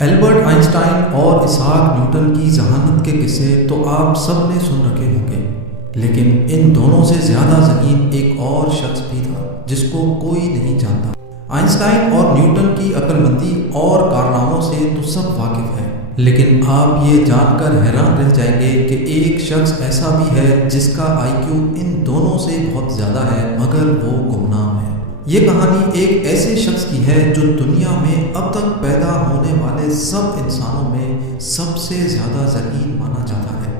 Albert Einstein اور اسحاق Newton کی ذہانت کے قصے تو آپ سب نے سن رکھے ہوں گے، لیکن ان دونوں سے زیادہ ذہین ایک اور شخص بھی تھا جس کو کوئی نہیں جانتا۔ آئنسٹائن اور نیوٹن کی عقل مندی اور کارناموں سے تو سب واقف ہیں، لیکن آپ یہ جان کر حیران رہ جائیں گے کہ ایک شخص ایسا بھی ہے جس کا آئی کیو ان دونوں سے بہت زیادہ ہے، مگر وہ گمنام ہے۔ یہ کہانی ایک ایسے شخص کی ہے جو دنیا میں اب تک پیدا ہونے والے سب انسانوں میں سب سے زیادہ ذہین مانا جاتا ہے۔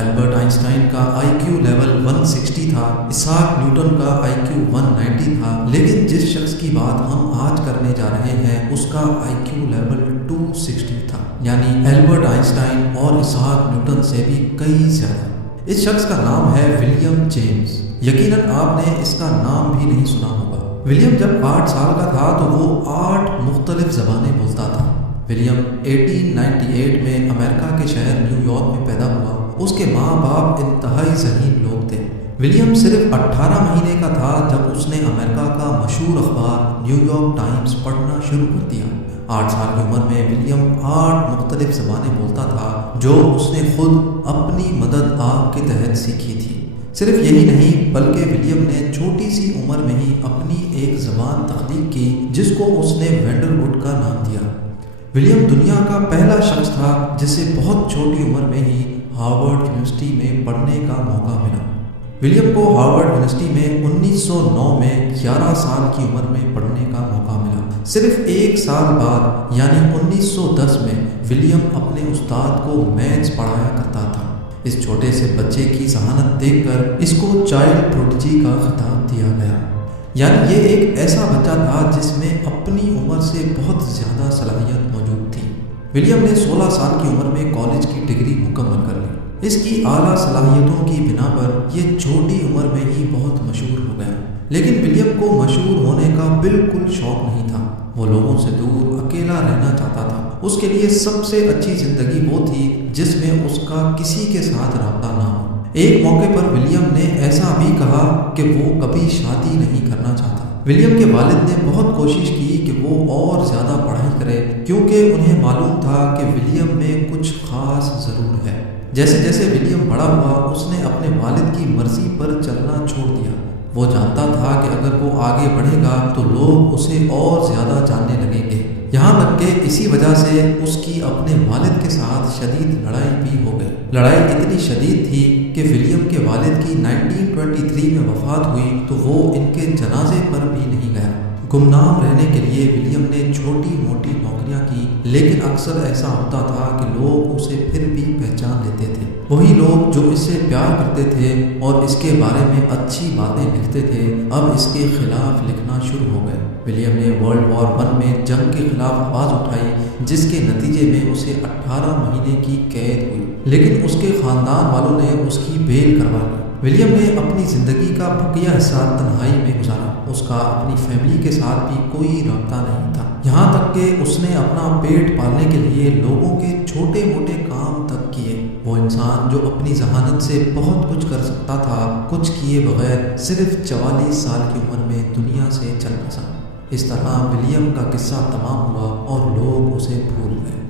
البرٹ آئنسٹائن کا آئی کیو لیول 160 تھا، اسحاق نیوٹن کا آئی کیو 190 تھا، لیکن جس شخص کی بات ہم آج کرنے جا رہے ہیں اس کا آئی کیو لیول 260 تھا، یعنی البرٹ آئنسٹائن اور اسحاق نیوٹن سے بھی کئی زیادہ۔ اس شخص کا نام ہے ولیم جیمز۔ یقیناً آپ نے اس کا نام بھی نہیں سنا ہوگا۔ ولیم جب 8 سال کا تھا تو وہ 8 مختلف زبانیں بولتا تھا۔ ولیم 1898 میں امریکہ کے شہر نیو یارک میں پیدا ہوا۔ اس کے ماں باپ انتہائی ذہین لوگ تھے۔ ولیم صرف 18 مہینے کا تھا جب اس نے امریکہ کا مشہور اخبار نیو یارک ٹائمز پڑھنا شروع کر دیا۔ 8 سال کی عمر میں ولیم 8 مختلف زبانیں بولتا تھا جو اس نے خود اپنی مدد آپ کے تحت سیکھی تھی۔ صرف یہی نہیں بلکہ ولیم نے چھوٹی سی عمر میں ہی اپنی ایک زبان تخلیق کی جس کو اس نے وینڈر ووڈ کا نام دیا۔ ولیم دنیا کا پہلا شخص تھا جسے بہت چھوٹی عمر میں ہی ہارورڈ یونیورسٹی میں پڑھنے کا موقع ملا۔ ولیم کو ہارورڈ یونیورسٹی میں 1909 میں 11 سال کی عمر میں پڑھنے کا موقع ملا۔ صرف 1 سال بعد یعنی 1910 میں ولیم اپنے استاد کو میتھس پڑھایا کرتا تھا۔ اس چھوٹے سے بچے کی ذہانت دیکھ کر اس کو چائلڈ پروڈیجی کا خطاب دیا گیا، یعنی یہ ایک ایسا بچہ تھا جس میں اپنی عمر سے بہت زیادہ صلاحیت موجود تھی۔ ولیم نے 16 سال کی عمر میں کالج کی ڈگری مکمل کر لی۔ اس کی اعلیٰ صلاحیتوں کی بنا پر یہ چھوٹی عمر میں ہی بہت مشہور ہو گیا، لیکن ولیم کو مشہور ہونے کا بالکل شوق نہیں تھا۔ وہ لوگوں سے دور اکیلا رہنا چاہتا تھا۔ اس کے لیے سب سے اچھی زندگی وہ تھی جس میں اس کا کسی کے ساتھ رابطہ نہ ہو۔ ایک موقع پر ولیم نے ایسا بھی کہا کہ وہ کبھی شادی نہیں کرنا چاہتا۔ ولیم کے والد نے بہت کوشش کی کہ وہ اور زیادہ پڑھائی کرے کیونکہ انہیں معلوم تھا کہ ولیم میں کچھ خاص ضرور ہے۔ جیسے جیسے ولیم بڑا ہوا اس نے اپنے والد کی مرضی پر چلنا چھوڑ دیا۔ وہ جانتا تھا کہ اگر وہ آگے بڑھے گا تو لوگ اسے اور زیادہ جاننے لگیں گے، یہاں تک کہ اسی وجہ سے اس کی اپنے والد کے ساتھ شدید لڑائی بھی ہو گئی۔ لڑائی اتنی شدید تھی کہ ولیم کے والد کی 1923 میں وفات ہوئی تو وہ ان کے جنازے پر بھی نہیں گیا۔ گمنام رہنے کے لیے ولیم نے چھوٹی موٹی نوکریاں کی، لیکن اکثر ایسا ہوتا تھا کہ لوگ اسے پھر بھی پہچان لیتے تھے۔ وہی لوگ جو اس سے پیار کرتے تھے اور اس کے بارے میں اچھی باتیں لکھتے تھے اب اس کے خلاف لکھنا شروع ہو گئے۔ ولیم نے ورلڈ وار 1 میں جنگ کے خلاف آواز اٹھائی جس کے نتیجے میں اسے 18 مہینے کی قید ہوئی، لیکن اس کے خاندان والوں نے اس کی بیل کروا لی۔ ولیم نے اپنی زندگی کا بقیہ حصہ تنہائی میں گزارا۔ اس کا اپنی فیملی کے ساتھ بھی کوئی رابطہ نہیں تھا، یہاں تک کہ اس نے اپنا پیٹ پالنے کے لیے لوگوں کے چھوٹے موٹے کام تک کیے۔ وہ انسان جو اپنی ذہانت سے بہت کچھ کر سکتا تھا، کچھ کیے بغیر صرف 44 سال کی عمر میں دنیا سے چل بسا۔ اس طرح ولیم کا قصہ تمام ہوا اور لوگ اسے بھول گئے۔